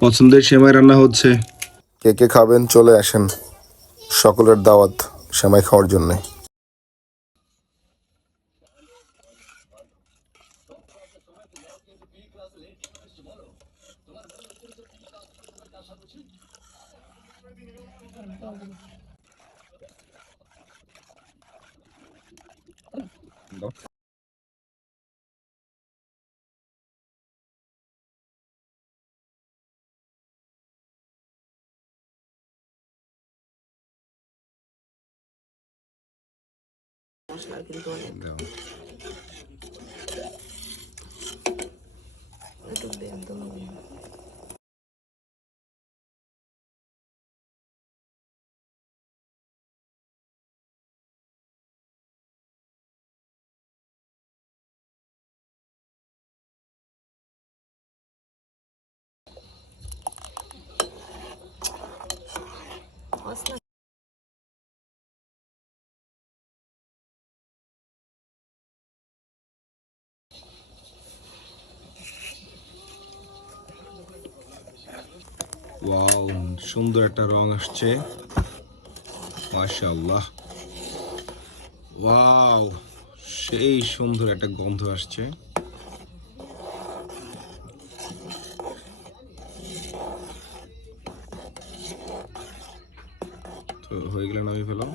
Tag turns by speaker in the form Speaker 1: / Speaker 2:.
Speaker 1: পছন্দের সেমাই রান্না হচ্ছে।
Speaker 2: কে কে খাবেন চলে আসেন। সকলের দাওয়াত সেমাই খাওয়ার জন্য।
Speaker 3: Vamos então. eu grudona. não Tudo bem, tudo bem. классно.
Speaker 1: Wow সুন্দর একটা রং আসছে। মাশাল্লাহ ওয়াও সেই সুন্দর একটা গন্ধ আসছে। তো হয়ে গেলে নামিয়ে ফেলাম